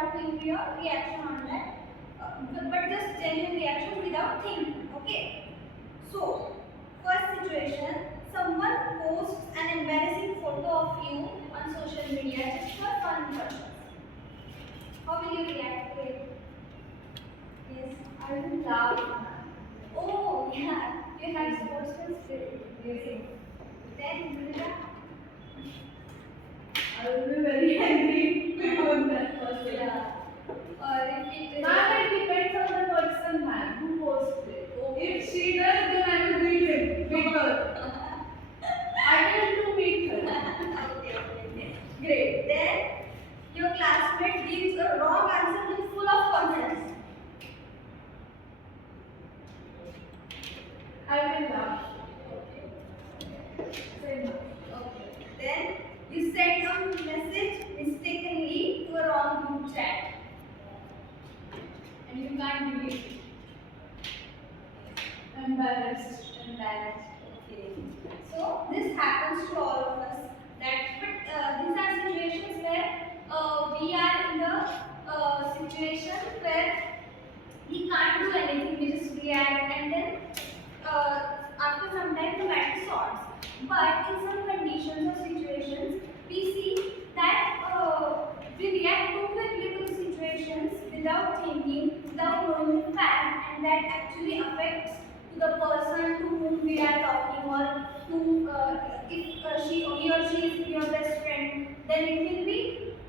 what will be your reaction on that. But just genuine reaction without thinking. Okay. So, first situation, someone posts an embarrassing photo of you on social media just for fun purpose. How will you react to it? Yes. I will laugh. Oh, yeah. You have sportsman spirit. Yes. Then, Brenda? I will be very angry on that person. Yeah. Or if it Ma'am, it depends on the person, ma'am, who posts it. If she does, then I will beat him. Beat her. I will to beat her. okay. Great. Then your classmate gives a wrong answer with full of confidence. I will laugh. Say no. Okay. Then you send a message mistakenly to a wrong group chat. And you can't delete it. Embarrassed. Okay. So this happens to all of us. But these are situations where we are in the situation where we can't do anything. We just react, and then after some time the matter sorts. But in some conditions or situations, we see that we react too quickly to the situations without thinking, without knowing the fact, and that actually affects to the person to whom we are talking, or to if he or she is your best friend, then it will be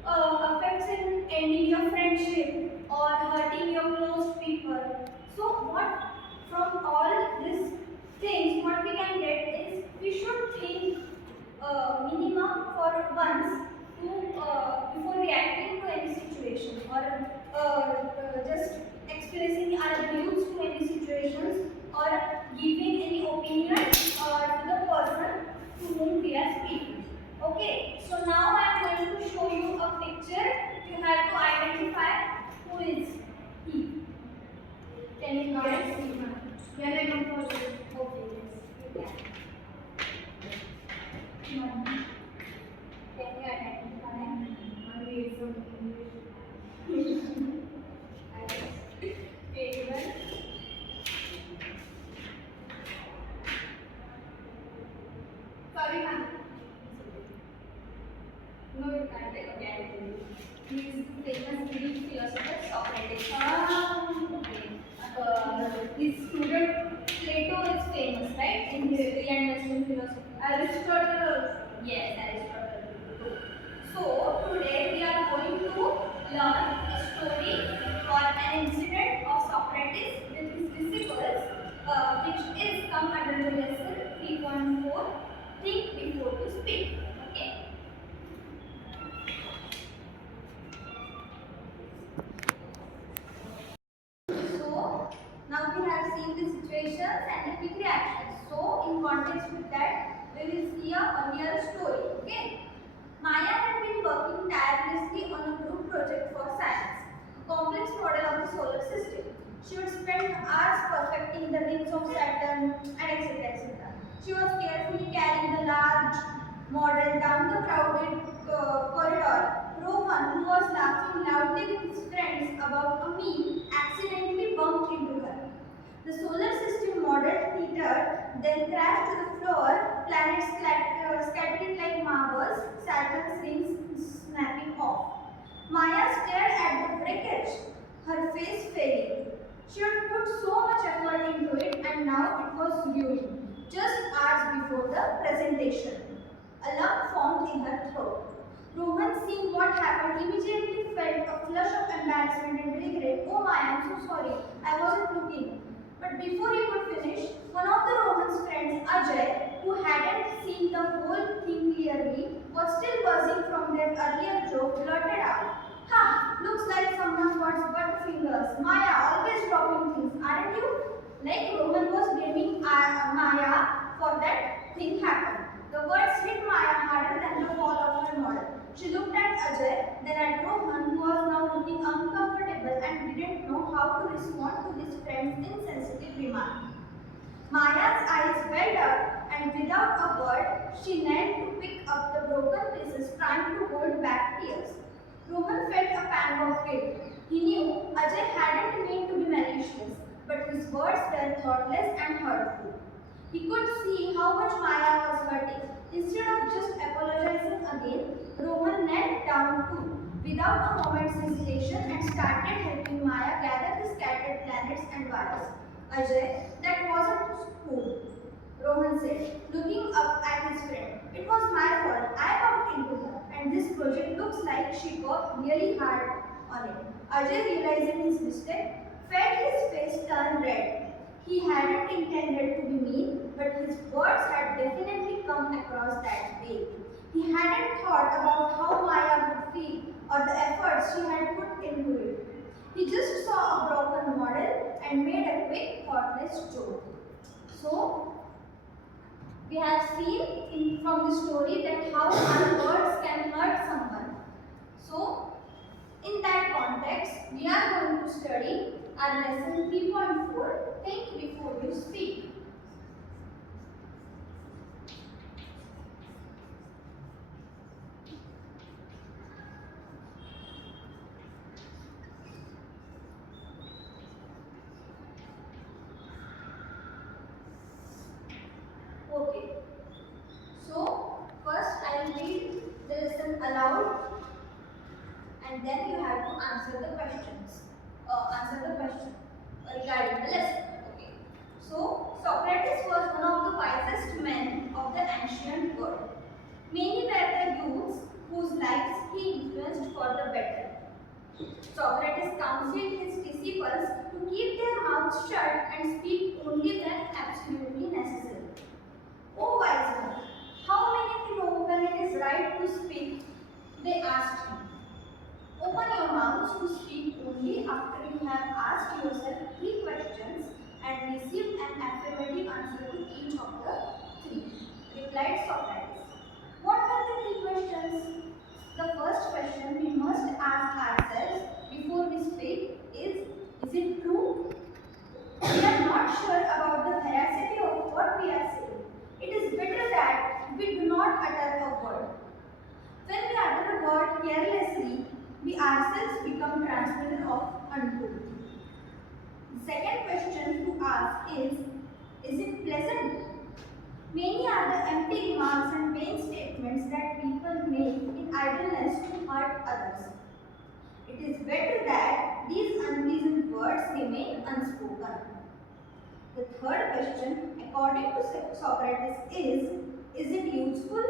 affects in ending your friendship or hurting your close people. So what from all these things, what we can get is we should think minimum for once to before reacting to any situation, or just expressing our views to any situations, or giving any opinion to the person to whom we are speaking. Okay, so now I am going to show you a picture. You have to identify who is he. Can you guess? Can I come for this? Okay, yes, you can. Can you identify? I need some English. Anyone? Sorry, ma'am. No, you can't. Okay. He is famous Greek philosopher Socrates. Okay. His student Plato is famous, right? In history and Western philosophy. Aristotle. Yes, Aristotle. So today we are going to learn a story or an incident of Socrates with his disciples, which is come under the lesson 3.4. Think before you speak. Okay. So now we have seen the situations and the quick reactions. So in context with that, we will see here a story. Okay. Maya had been working tirelessly on a group project for science, a complex model of the solar system. She would spend hours perfecting the rings of Saturn and etc. She was carefully carrying the large model down the crowded corridor. Rohan, who was laughing loudly with his friends about a meme, accidentally bumped into her. The solar system model teetered, then crashed to the floor, planets scattering like marbles, Saturn's rings snapping off. Maya stared at the wreckage, her face failing. She had put so much effort into it, and now it was ruined, just hours before the presentation. A lump formed in her throat. Rohan, seeing what happened, immediately felt a flush of embarrassment and regret. Oh my, I'm so sorry. I wasn't looking. But before he could finish, one of the Rohan's friends, Ajay, who hadn't seen the whole thing clearly, was still buzzing from their earlier joke, blurted out. Ha! Looks like someone got butterfingers. Maya, always dropping things, aren't you? Like Rohan was blaming Maya for that thing happened. The words hit Maya harder than the fall of her model. She looked at Ajay, then at Rohan, who was now looking uncomfortable and didn't know how to respond to his friend's insensitive remark. Maya's eyes welled up, and without a word, she knelt to pick up the broken pieces, trying to hold back tears. Rohan felt a pang of guilt. Ajay hadn't meant to be malicious, but his words were thoughtless and hurtful. He could see how much Maya was hurting. Instead of just apologizing again, Rohan knelt down too, without a moment's hesitation, and started helping Maya gather the scattered planets and wires. Ajay, that wasn't cool, Rohan said, looking up at his friend. It was my fault. I bumped into her, and this project looks like she worked really hard on it. Ajay, realizing his mistake, felt his face turn red. He hadn't intended to be mean, but his words had definitely come across that way. He hadn't thought about how Maya would feel or the efforts she had put into it. He just saw a broken model and made a quick, thoughtless joke. So, we have seen from the story that how our words can hurt someone. So, in that context, we are going to study our lesson 3.4, Think Before You Speak. Okay. So, first I will read the lesson aloud and then you have to answer the questions. Regarding the lesson. Okay. So, Socrates was one of the wisest men of the ancient world. Many were the youths whose lives he influenced for the better. Socrates counseled his disciples to keep their mouths shut and speak only when absolutely necessary. O wise one, how many know when it is right to speak? They asked him. Open your mouths to speak only after you have asked yourself 3 questions and received an affirmative answer to each of the 3, replied Socrates. What are the 3 questions? The first question we must ask ourselves before we speak is it true? We are not sure about the veracity of what we are saying. It is better that we do not utter a word. When we utter a word carelessly, we ourselves become transmitters of untruth. The second question to ask is it pleasant? Many are the empty remarks and vain statements that people make in idleness to hurt others. It is better that these unpleasant words remain unspoken. The third question, according to Socrates, is it useful?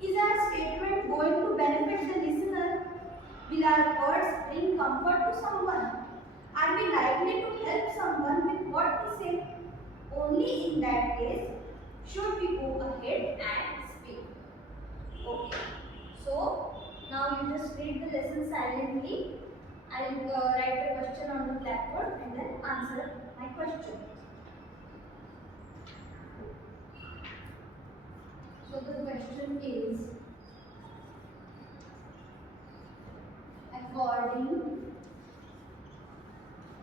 Is our statement going to benefit the listener? Will our words bring comfort to someone? Are we likely to help someone with what we say? Only in that case should we go ahead and speak. Okay. So, now you just read the lesson silently. I will write the question on the blackboard and then answer my question. So the question is, according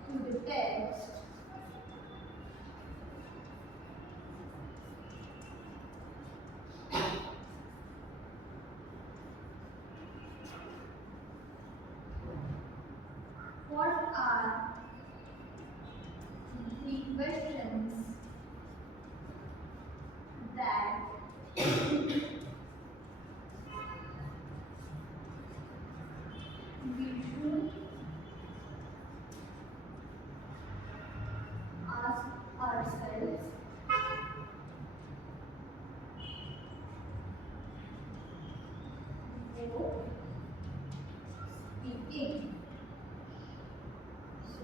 to the text, what are the 3 questions that we should ask ourselves before speaking? So,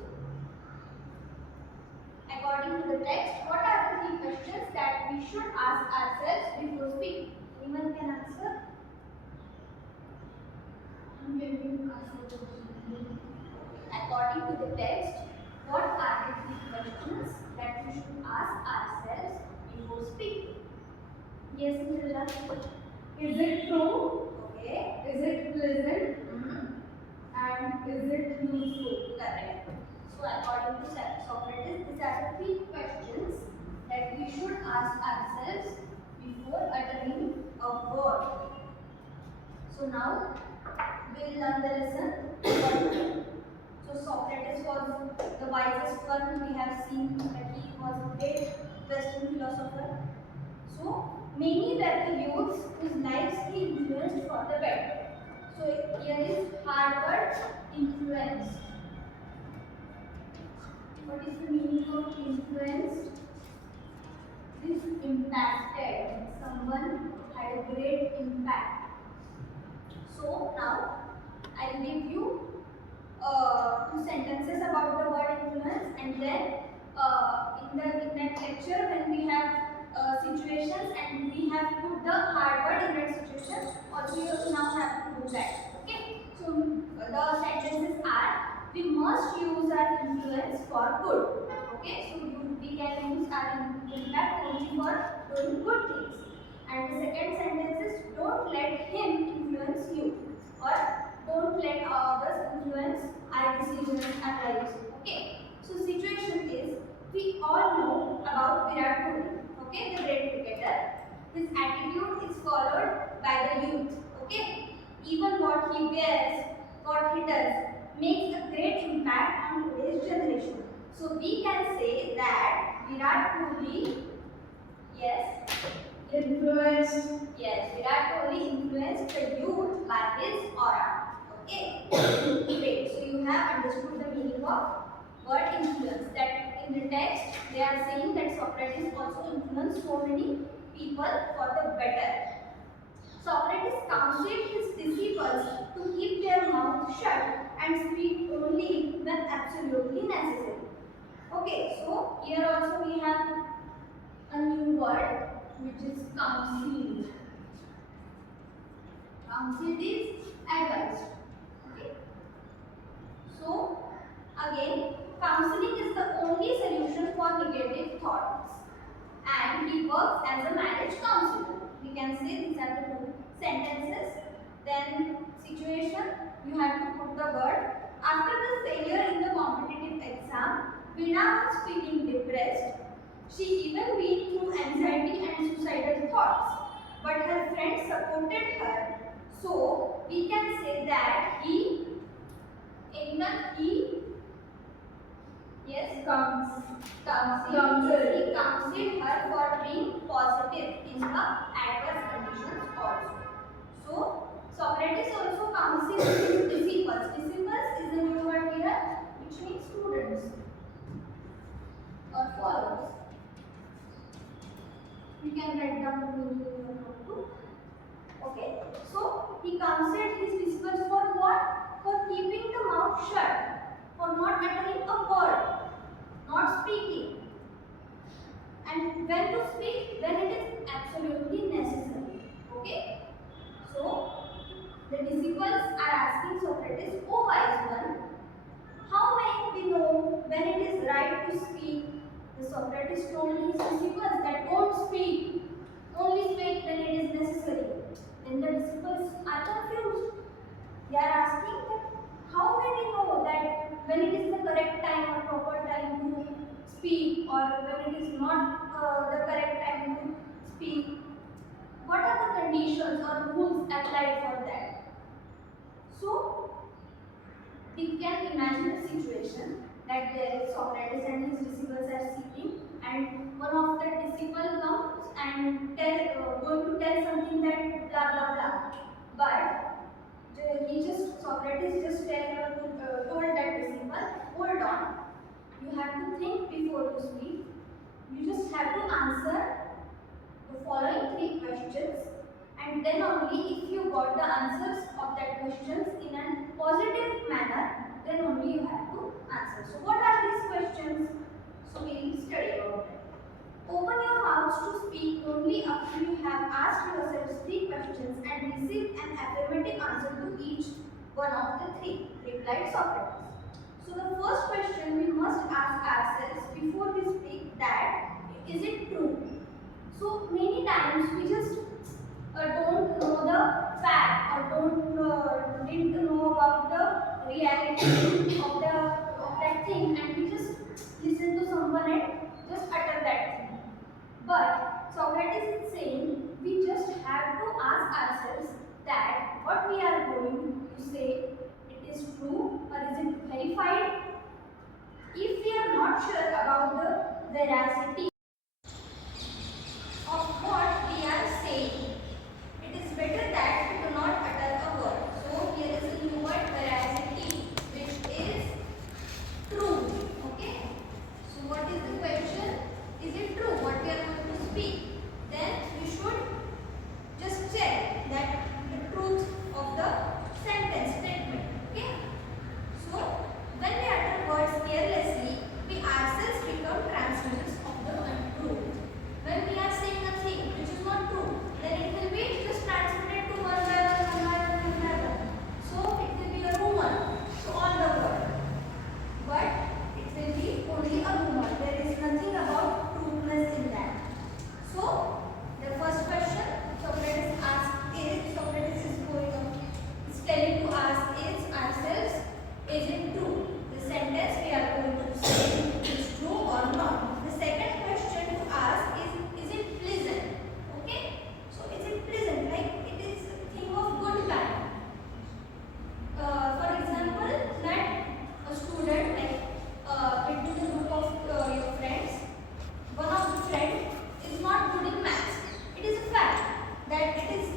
according to the text, what are the 3 questions that we should ask ourselves before speaking? Anyone can answer? According to the text, what are the 3 questions that we should ask ourselves before speaking? Yes, Nirala. Is it true? Okay. Is it pleasant? And is it useful? Correct. So, according to Socrates, these are the 3 questions that we should ask ourselves before uttering a word. So, now we will learn the lesson. So, So Socrates was the wisest one. We have seen that he was a great Western philosopher. So many were the youths whose lives he influenced for the better. So here is Harvard influenced. What is the meaning of influenced? This impacted. Someone had a great impact. So now I will give you two sentences about the word influence, and then in that lecture when we have situations and we have put the hard word in that situation, also you now have to do that. Okay. So the sentences are: we must use our influence for good. Okay. So we can use our impact only for doing good things. And the second sentence is: don't let him influence you, or don't let others influence our decisions and lives. Okay. So situation is, we all know about Virat Kohli. Okay, the great cricketer. His attitude is followed by the youth. Okay. Even what he wears, what he does, makes a great impact on today's generation. So we can say that Virat Kohli, yes, Virat Kohli influenced the youth by his aura. Okay, great. So you have understood the meaning of word influence. That in the text they are saying that Socrates also influenced so many people for the better. Socrates counseled his disciples to keep their mouths shut and speak only when absolutely necessary. Okay, so here also we have a new word which is counseled. Counsel is advice. Okay. So again, counseling is the only solution for negative thoughts, and he works as a marriage counselor. We can say these are the two sentences. Then situation, you have to put the word. After the failure in the competitive exam, Veena was feeling depressed. She even went through anxiety and suicidal thoughts, but her friends supported her. So we can say that he counseled her for being positive in the adverse conditions also. So Socrates also counseled his disciples. Disciples is a new word here which means students or followers. You can write down the meaning in your notebook. Okay. So he counseled his disciples for what? For keeping the mouth shut, for not uttering a word, not speaking. And when to speak? When it is absolutely necessary. Okay. So the disciples are asking Socrates, "O wise one, how may we know when it is right to speak?" The Socrates told his disciples that don't speak, only speak when it is necessary. Then the disciples are confused. They are asking that how may we know that when it is the correct time or proper time to speak, or when it is not the correct time to speak? What are the conditions or rules applied for that? So we can imagine a situation that there is Socrates and his disciples are sitting, and one of the disciples comes and going to tell something that blah blah blah, but Socrates just told that disciple, hold on, you have to think before you speak. You just have to answer the following three questions, and then only if you got the answers of that questions in a positive manner, then only you have to answer. So what are these questions? So we will study about it. Open your mouths to speak only after you have asked yourselves three questions and received an affirmative answer to each one of the three, replied Socrates. So the first question we must ask ourselves before we speak, that is it true? So many times we just don't know the fact, or didn't know about the reality of that thing, and we just listen to someone and just utter that thing. But Socrates is saying we just have to ask ourselves that what we are going to say, it is true or is it verified not sure about the veracity of what we are saying, it is better that we do not utter a word. So here is a new word, veracity, which is true. Okay. So what is the question? Is it true what we are going to speak? Then we should just check that the truth of the sentence statement. Okay. So when we utter words carelessly, we ourselves become transmitters of the untruth. When we are saying a thing which is not true, then it will be just transmitted to one by one, one by one, one by one. So it will be a rumor to all the world. But it will be only a rumor. There is nothing about truthness in that. So the first question Socrates is telling to ask is ourselves, is it true? The sentence we are going to say is true or not. The second question to ask is it pleasant? Okay? So is it pleasant? Like it is a thing of good kind. For example, that a student between the group of your friends, one of the friend is not good in maths. It is a fact that it is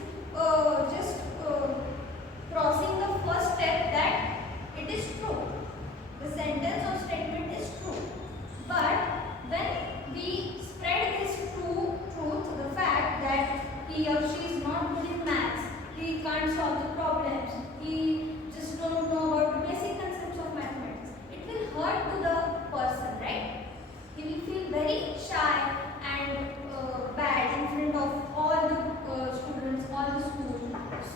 just crossing the first step that it is true. The sentence or statement is true. But when we spread this truth, the fact that he or she is not good in maths, he can't solve the problems, he just don't know about the basic concepts of mathematics, it will hurt to the person, right? He will feel very shy and bad in front of all the students, all the schools.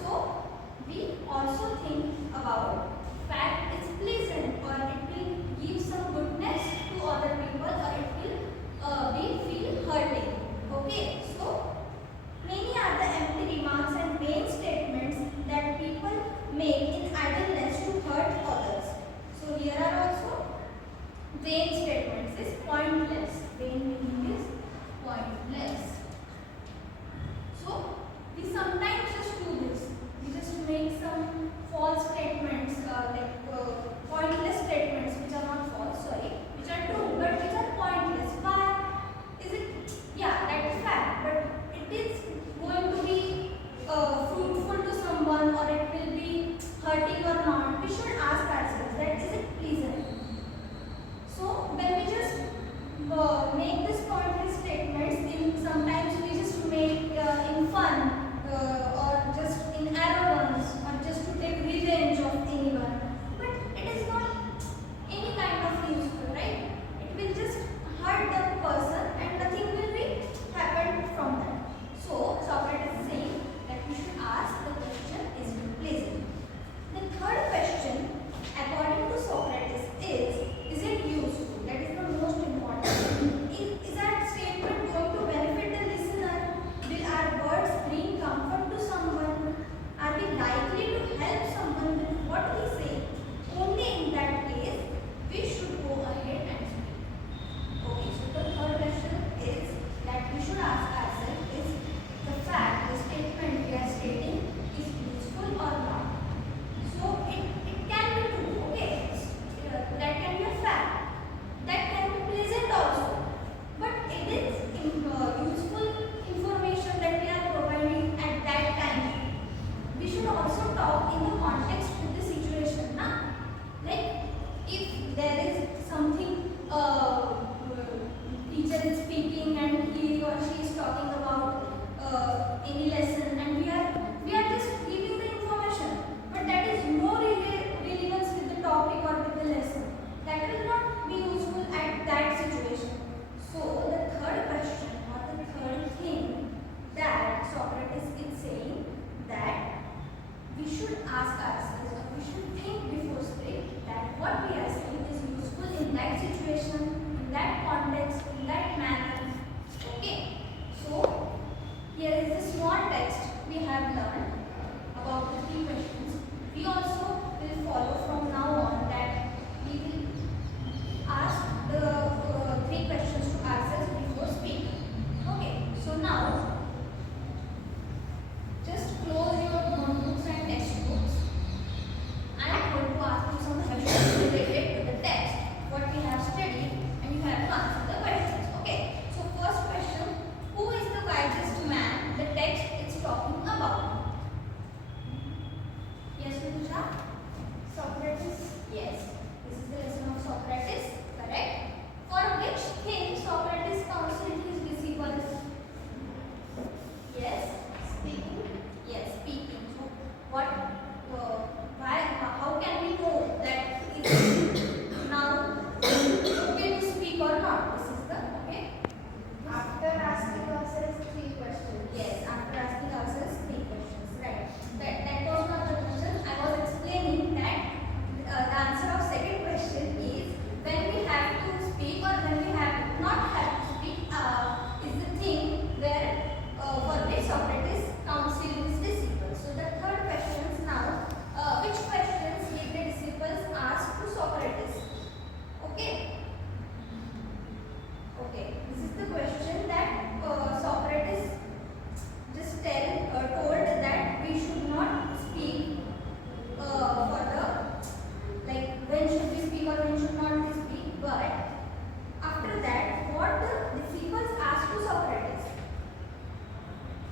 So we also think about fact it's pleasant or it will give some goodness to other people or it will be feel hurting. Okay, so many are the empty remarks and vain statements that people make in idleness to hurt others. So here are also vain statements is pointless. Vain meaning is pointless. So we sometimes just do this. We just make some false statements pointless statements which are not false, sorry, which are true but which are pointless. Why? Is it? Yeah, that is fact. But it is going to be fruitful to someone or it will be hurting or not. We should ask ourselves that is it pleasant? So when we just make this pointless statements, sometimes we just make in fun or just in arrogance or just to take revenge of anyone. But it is not any kind of useful, right? It will just hurt the person and nothing will be happened from that. So Socrates is saying that we should ask the question, is it pleasant? The third question, according to Socrates, is it useful? That is the most important. Is that statement going to benefit the listener? Will our words bring comfort to someone? Are we likely to help someone with what we say? Only in that case, we should go ahead and speak. Okay, so the third question is that we should ask ourselves is the fact, the statement we are stating is useful or not? So it can be true, okay? That can be a fact. That can be pleasant also. But it is useful information that we are providing at that time. We should also talk in the context with the situation. Like if there is something teacher is speaking and he or she is talking about any lesson and we are just giving the information, but that is no relevance with the topic or with the lesson. That will not be useful at that situation. So the third question or the third thing that Socrates is saying that we should ask ourselves or we should think before speaking that what we are saying is useful in that situation, in that context, in that manner. Okay. So here is the small text we have learned about the three questions. We also will follow from now on that we will ask the three questions to ourselves before speaking. Okay, so now just close your notebooks and textbooks. I am going to ask you some questions related to the text, what we have studied, Nisha? Socrates. Yes. This is the lesson of Socrates. Correct. For which thing Socrates counseled his disciples? Yes. Speaking. Yes. Speaking. So, what? Why? How can we know that it is now okay to speak or not? This is the okay. After asking ourselves 3 questions. Yes, after asking ourselves 3 questions, right? That was not the question. I was explaining that the answer of second question is when we have to speak or when we have not have to speak is the thing where for which Socrates counseled his disciples. So the third question is now which questions did the disciples ask to Socrates? Okay. Okay, this is the question that Socrates just told that we should not speak for the like when should we speak or when should not we speak. But after that, what the disciples asked to Socrates?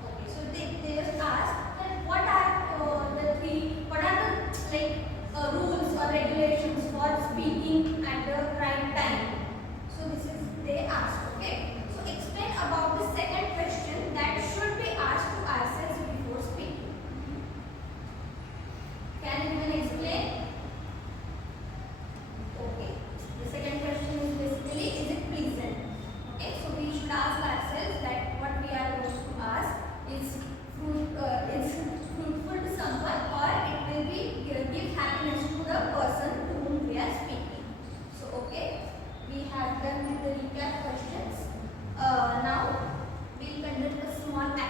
Okay, so they just asked that what are the like rules or regulations for speaking at the right time. So this is they asked, okay. So explain about the second question that should be asked to ourselves before speaking. Can anyone explain? Okay. The second question is basically, is it pleasant? Okay. So we should ask ourselves that what we are going to ask is fruitful to someone or it will be give happiness to the person to whom we are speaking. So okay. We have done with the recap questions. Now we'll conduct a small activity.